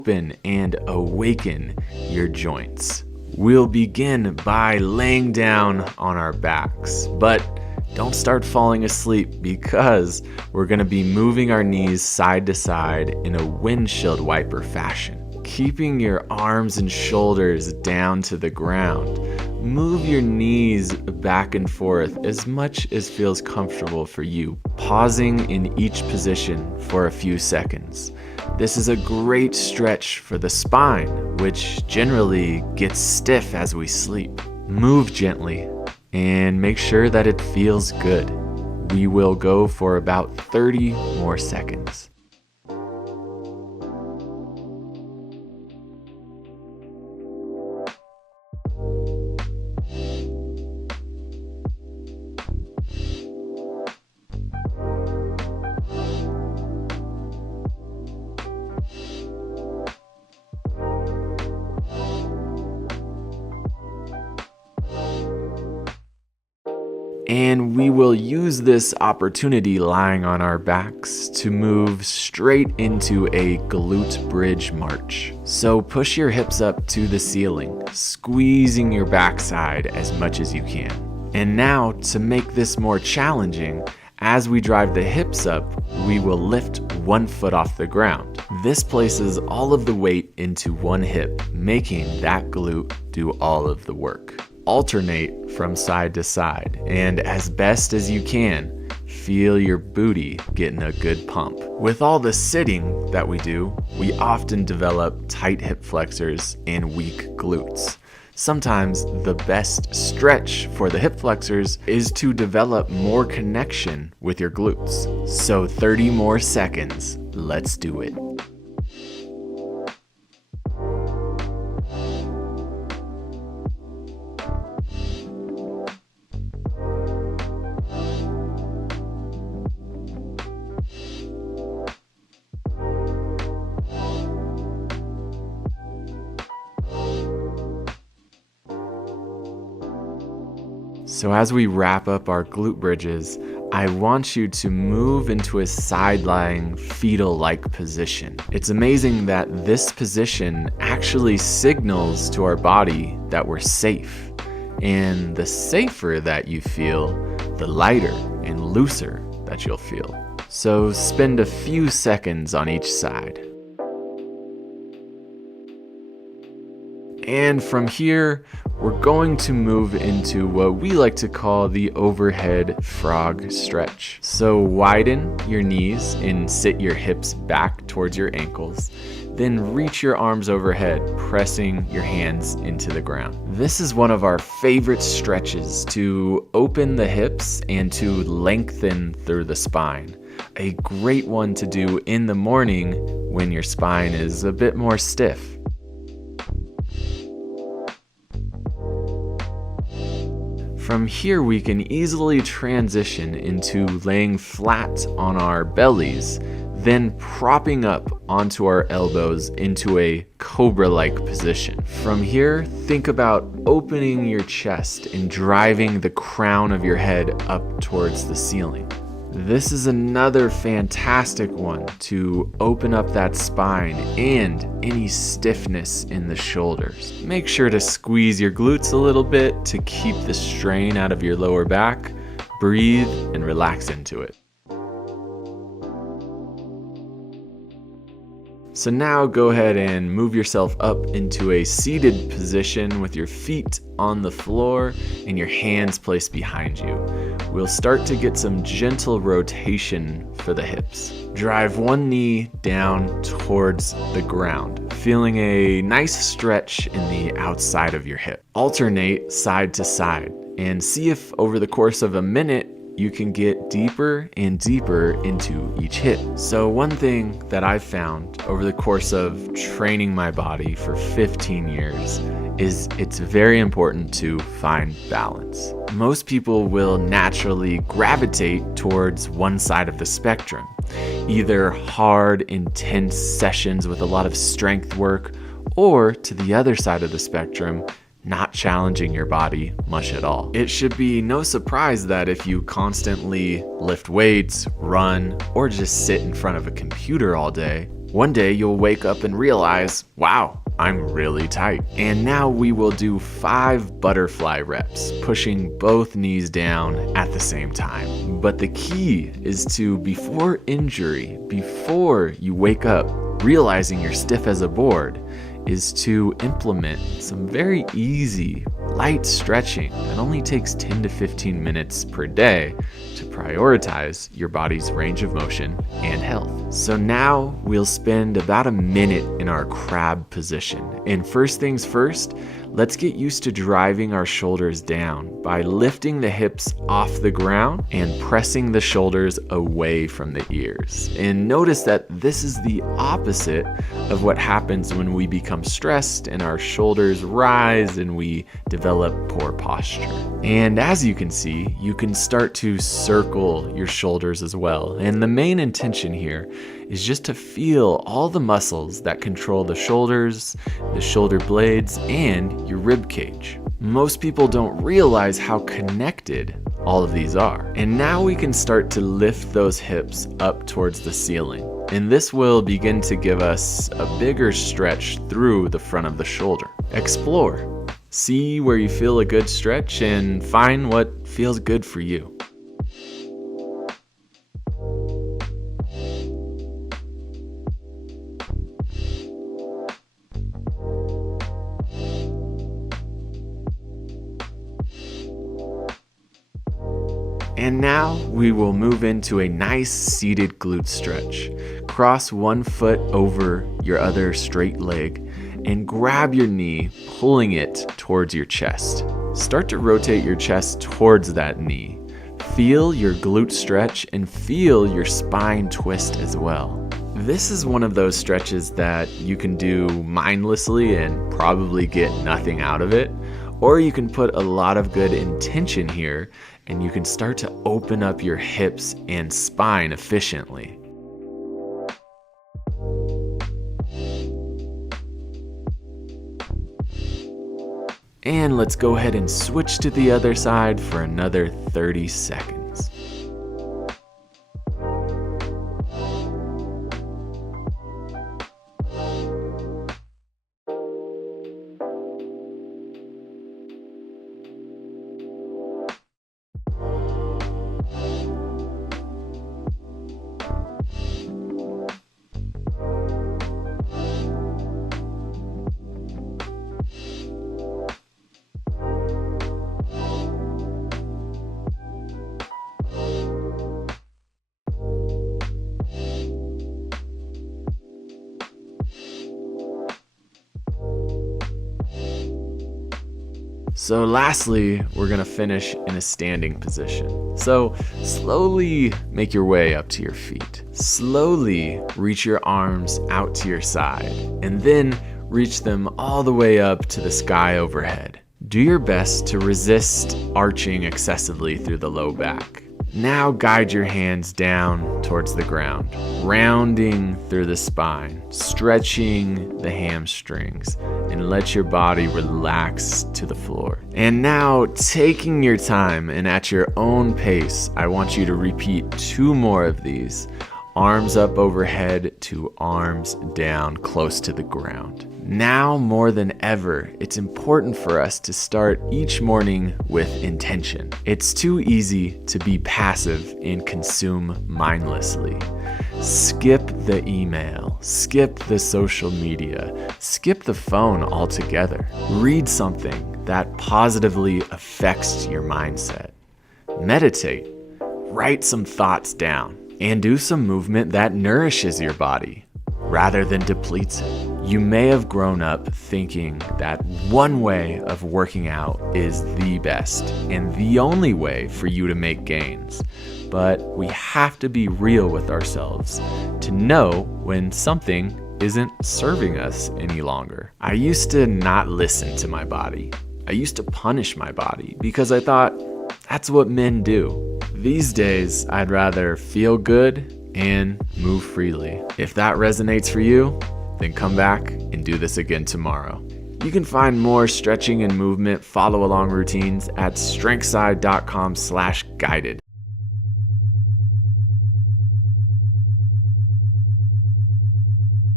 open and awaken your joints. We'll begin by laying down on our backs, but don't start falling asleep because we're going to be moving our knees side to side in a windshield wiper fashion. Keeping your arms and shoulders down to the ground. Move your knees back and forth as much as feels comfortable for you, pausing in each position for a few seconds. This is a great stretch for the spine, which generally gets stiff as we sleep. Move gently and make sure that it feels good. We will go for about 30 more seconds. And we will use this opportunity lying on our backs to move straight into a glute bridge march. So push your hips up to the ceiling, squeezing your backside as much as you can. And now, to make this more challenging, as we drive the hips up, we will lift one foot off the ground. This places all of the weight into one hip, making that glute do all of the work. Alternate from side to side, and as best as you can, feel your booty getting a good pump. With all the sitting that we do, we often develop tight hip flexors and weak glutes. Sometimes the best stretch for the hip flexors is to develop more connection with your glutes. So 30 more seconds, let's do it. So as we wrap up our glute bridges, I want you to move into a side-lying fetal-like position. It's amazing that this position actually signals to our body that we're safe. And the safer that you feel, the lighter and looser that you'll feel. So spend a few seconds on each side. And from here, we're going to move into what we like to call the overhead frog stretch. So widen your knees and sit your hips back towards your ankles. Then reach your arms overhead, pressing your hands into the ground. This is one of our favorite stretches to open the hips and to lengthen through the spine. A great one to do in the morning when your spine is a bit more stiff. From here, we can easily transition into laying flat on our bellies, then propping up onto our elbows into a cobra-like position. From here, think about opening your chest and driving the crown of your head up towards the ceiling. This is another fantastic one to open up that spine and any stiffness in the shoulders. Make sure to squeeze your glutes a little bit to keep the strain out of your lower back. Breathe and relax into it. So now go ahead and move yourself up into a seated position with your feet on the floor and your hands placed behind you. We'll start to get some gentle rotation for the hips. Drive one knee down towards the ground, feeling a nice stretch in the outside of your hip. Alternate side to side and see if over the course of a minute you can get deeper and deeper into each hip. So one thing that I've found over the course of training my body for 15 years is it's very important to find balance. Most people will naturally gravitate towards one side of the spectrum, either hard, intense sessions with a lot of strength work, or to the other side of the spectrum, not challenging your body much at all. It should be no surprise that if you constantly lift weights, run, or just sit in front of a computer all day, One day you'll wake up and realize, wow, I'm really tight. And now we will do 5 butterfly reps, pushing both knees down at the same time. But the key is to, before injury, before you wake up realizing you're stiff as a board, is to implement some very easy, light stretching that only takes 10 to 15 minutes per day to prioritize your body's range of motion and health. So now we'll spend about a minute in our crab position. And first things first, let's get used to driving our shoulders down by lifting the hips off the ground and pressing the shoulders away from the ears. And notice that this is the opposite of what happens when we become stressed and our shoulders rise and we develop poor posture. And as you can see, you can start to circle your shoulders as well. And the main intention here is just to feel all the muscles that control the shoulders, the shoulder blades, and your rib cage. Most people don't realize how connected all of these are. And now we can start to lift those hips up towards the ceiling. And this will begin to give us a bigger stretch through the front of the shoulder. Explore. See where you feel a good stretch and find what feels good for you. And now we will move into a nice seated glute stretch. Cross one foot over your other straight leg and grab your knee, pulling it towards your chest. Start to rotate your chest towards that knee. Feel your glute stretch and feel your spine twist as well. This is one of those stretches that you can do mindlessly and probably get nothing out of it, or you can put a lot of good intention here and you can start to open up your hips and spine efficiently. And let's go ahead and switch to the other side for another 30 seconds. So lastly, we're gonna finish in a standing position. So slowly make your way up to your feet. Slowly reach your arms out to your side, and then reach them all the way up to the sky overhead. Do your best to resist arching excessively through the low back. Now guide your hands down towards the ground, rounding through the spine, stretching the hamstrings, and let your body relax to the floor. And now, taking your time and at your own pace, I want you to repeat 2 more of these. Arms up overhead to arms down close to the ground. Now more than ever, it's important for us to start each morning with intention. It's too easy to be passive and consume mindlessly. Skip the email, skip the social media, skip the phone altogether. Read something that positively affects your mindset. Meditate, write some thoughts down, and do some movement that nourishes your body rather than depletes it. You may have grown up thinking that one way of working out is the best and the only way for you to make gains. But we have to be real with ourselves to know when something isn't serving us any longer. I used to not listen to my body. I used to punish my body because I thought that's what men do. These days, I'd rather feel good and move freely. If that resonates for you, then come back and do this again tomorrow. You can find more stretching and movement follow along routines at strengthside.com/guided.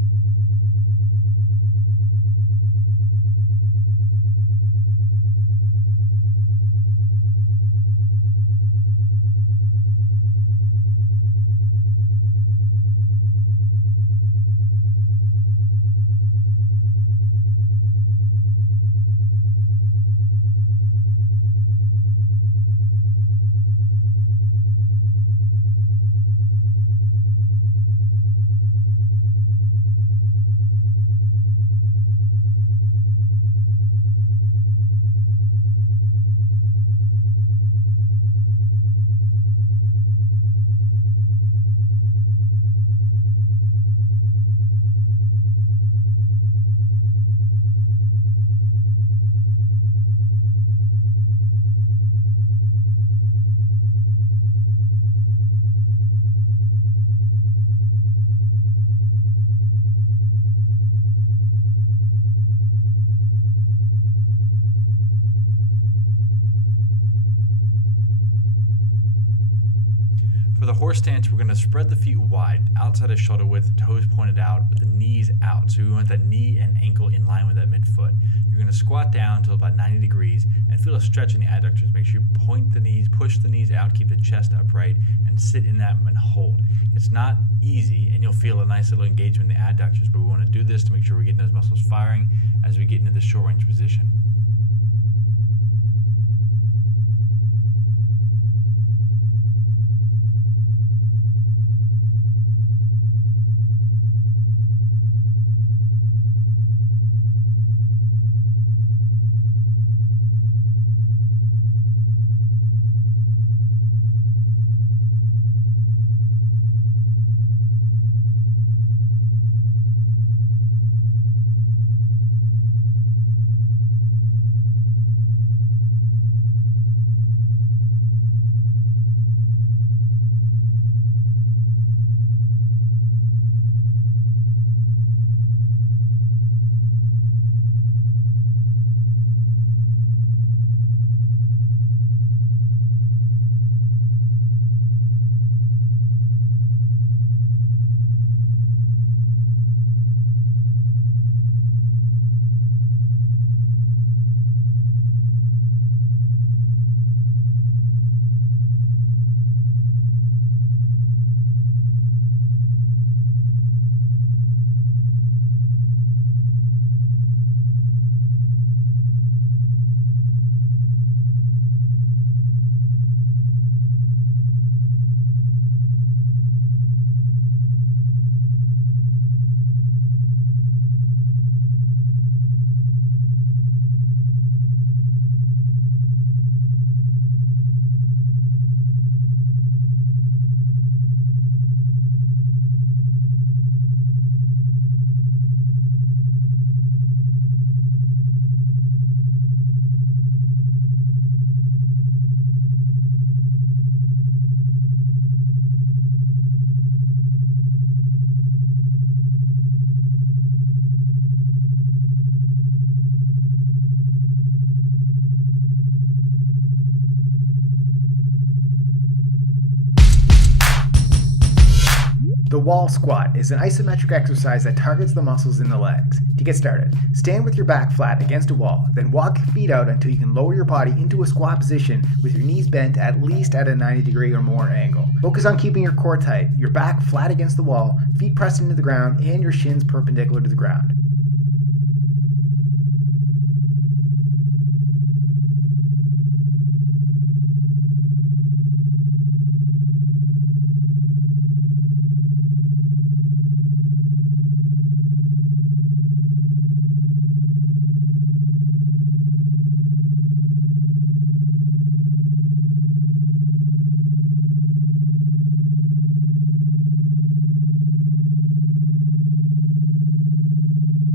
For the horse stance, we're going to spread the feet wide, outside of shoulder width, toes pointed out, with the knees out. So we want that knee and ankle in line with that midfoot. You're going to squat down until about 90 degrees and feel a stretch in the adductors. Make sure you point the knees, push the knees out, keep the chest upright, and sit in that and hold. It's not easy, and you'll feel a nice little engagement in the adductors, but we want to do this to make sure we're getting those muscles firing as we get into the short range position. The wall squat is an isometric exercise that targets the muscles in the legs. To get started, stand with your back flat against a wall, then walk your feet out until you can lower your body into a squat position with your knees bent at least at a 90-degree or more angle. Focus on keeping your core tight, your back flat against the wall, feet pressed into the ground, and your shins perpendicular to the ground.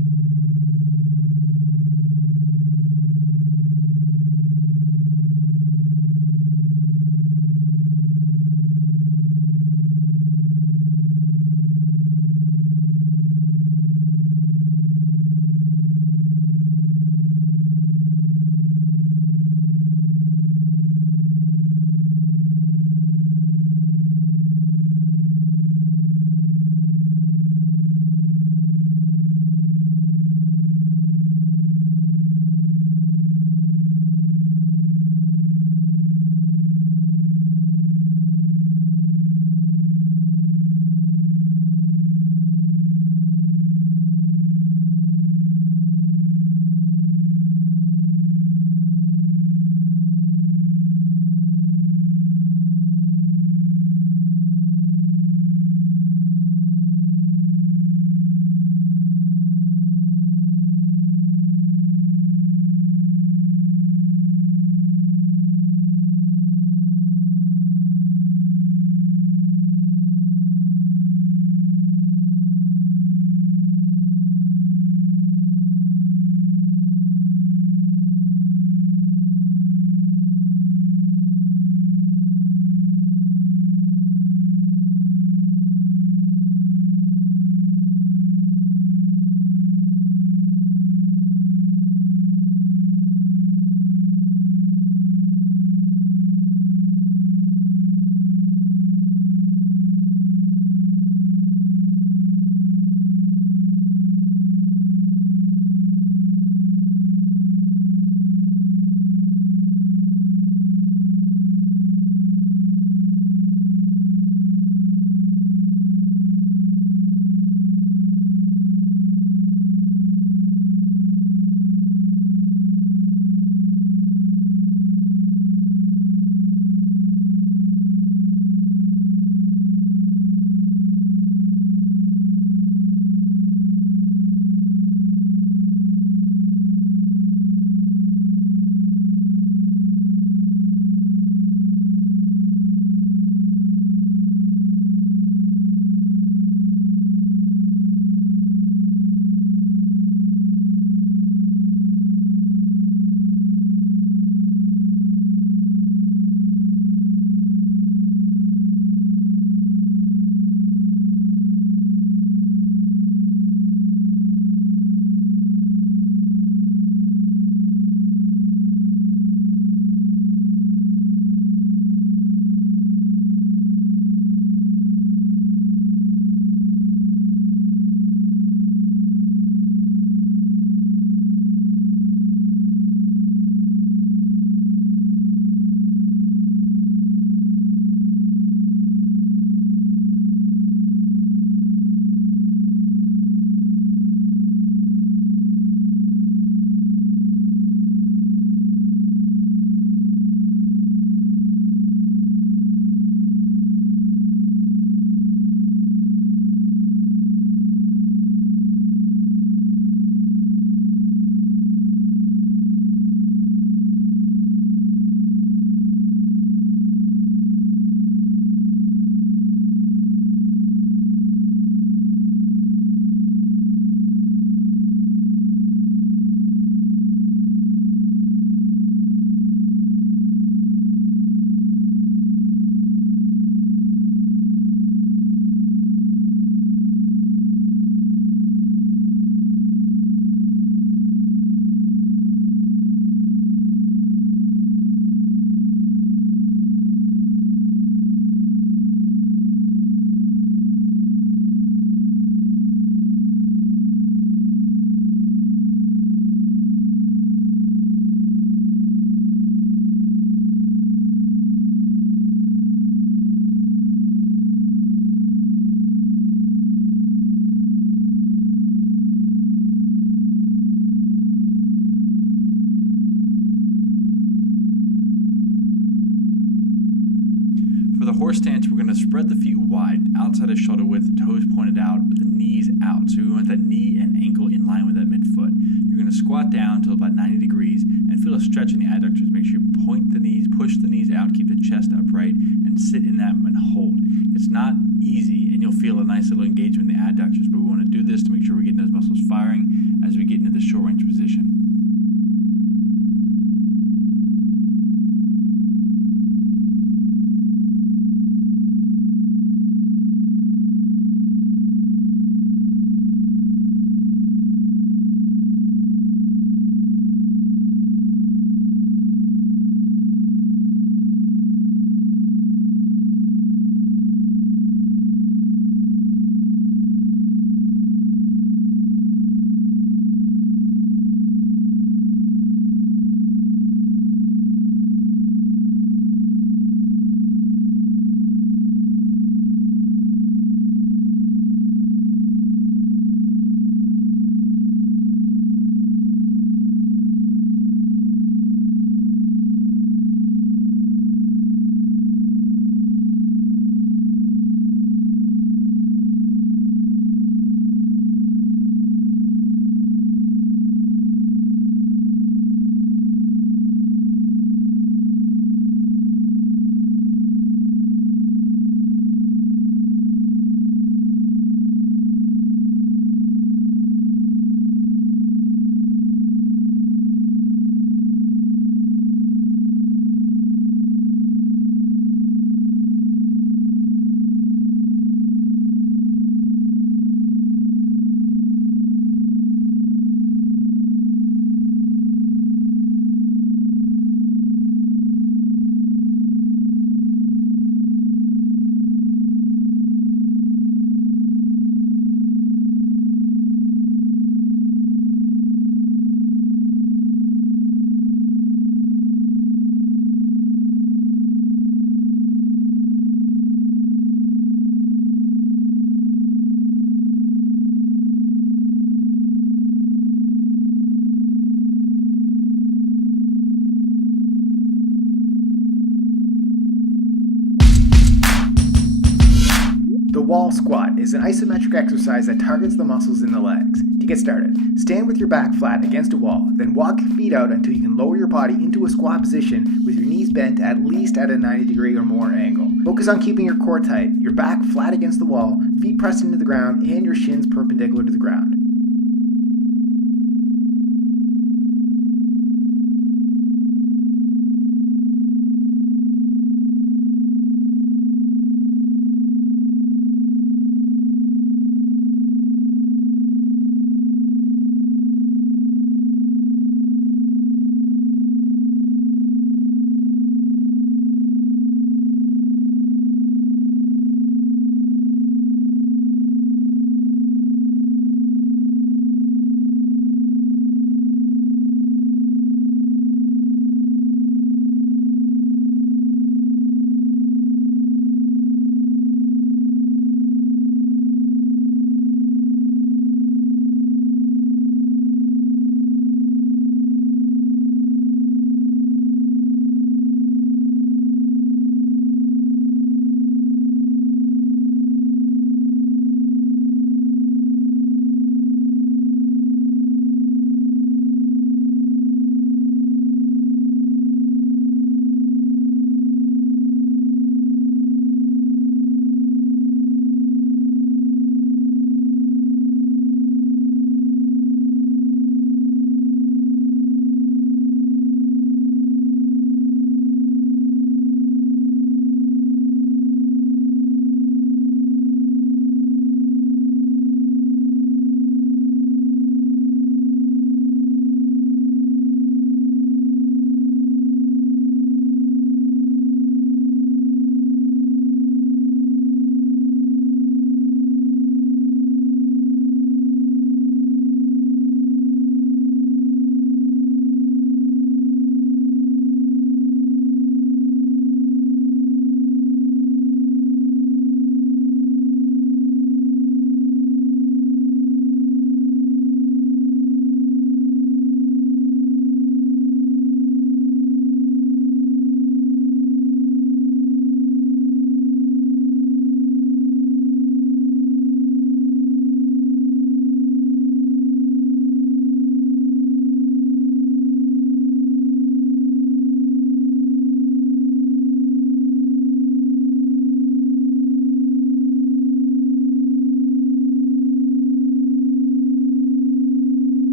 outside of shoulder width, toes pointed out, with the knees out. So we want that knee and ankle in line with that midfoot. You're going to squat down until about 90 degrees and feel a stretch in the adductors. Make sure you point the knees, push the knees out, keep the chest upright, and sit in that and hold. It's not easy, and you'll feel a nice little engagement in the adductors, but we want to do this to make sure we're getting those muscles firing as we get into the short range position. The wall squat is an isometric exercise that targets the muscles in the legs. To get started, stand with your back flat against a wall, then walk your feet out until you can lower your body into a squat position with your knees bent at least at a 90-degree or more angle. Focus on keeping your core tight, your back flat against the wall, feet pressed into the ground, and your shins perpendicular to the ground.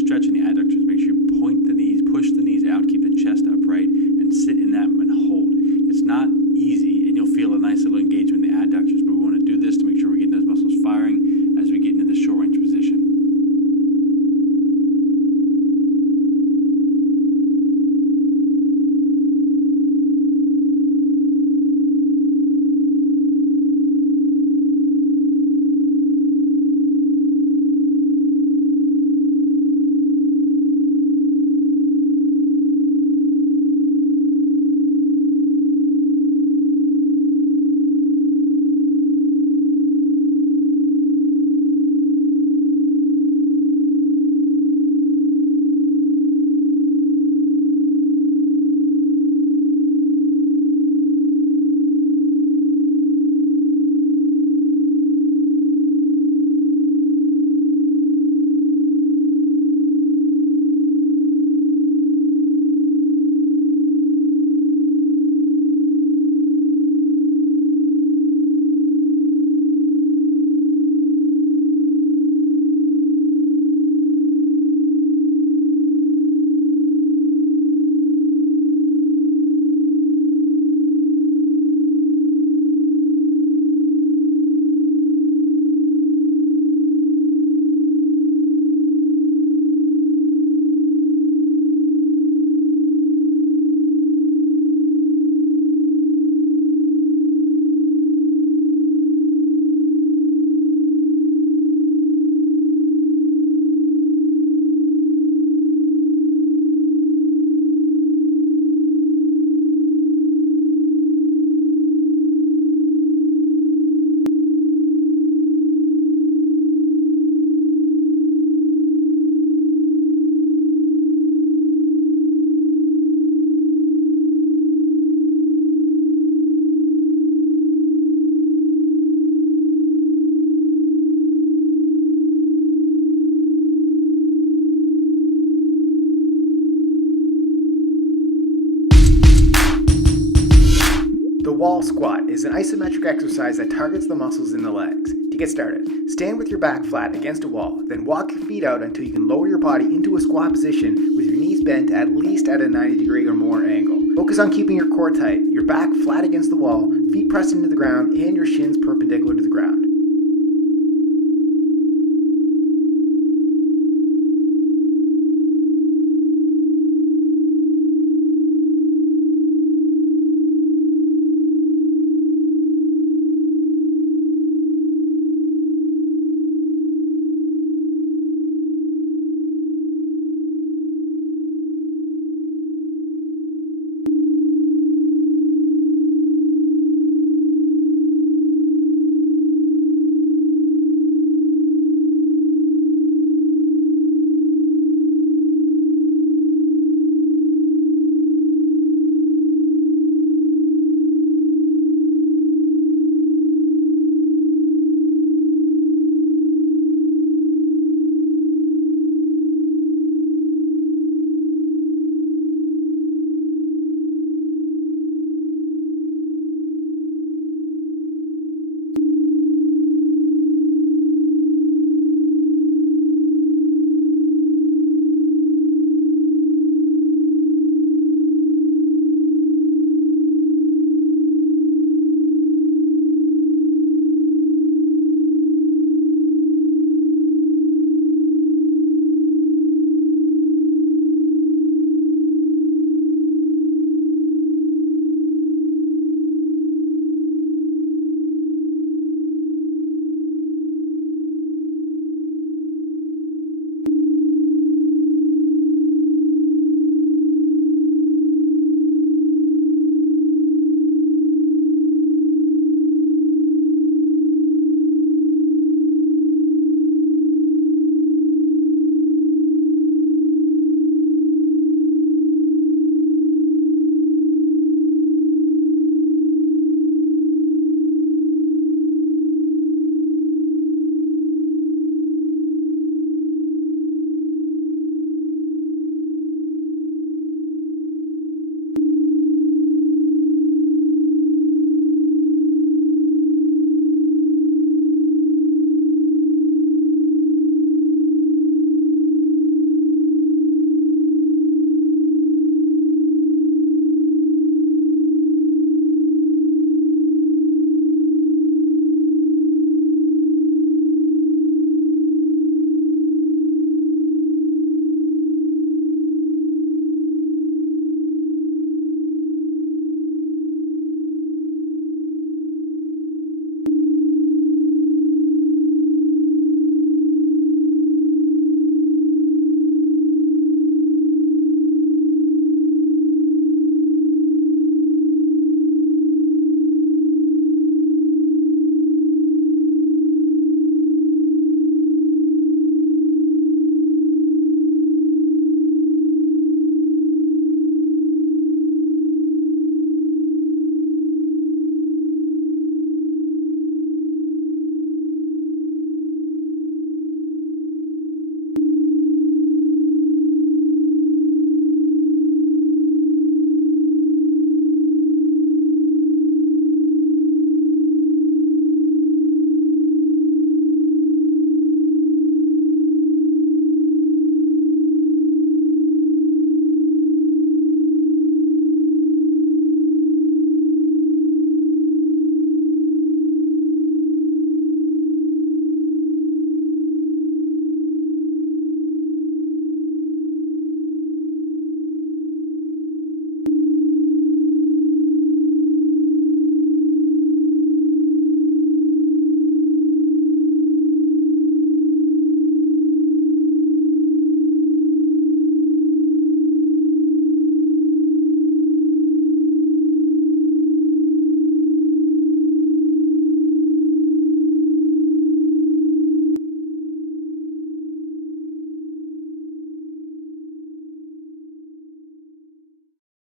stretch in the adductors. Make sure you point the knees, push the knees out, keep the chest upright, and sit in that and hold. It's not easy, and you'll feel a nice little engagement in the adductors, but we want to do this to make sure we're getting those muscles firing as we get into the short range position. The wall squat is an isometric exercise that targets the muscles in the legs. To get started, stand with your back flat against a wall, then walk your feet out until you can lower your body into a squat position with your knees bent at least at a 90-degree or more angle. Focus on keeping your core tight, your back flat against the wall, feet pressed into the ground, and your shins perpendicular to the ground.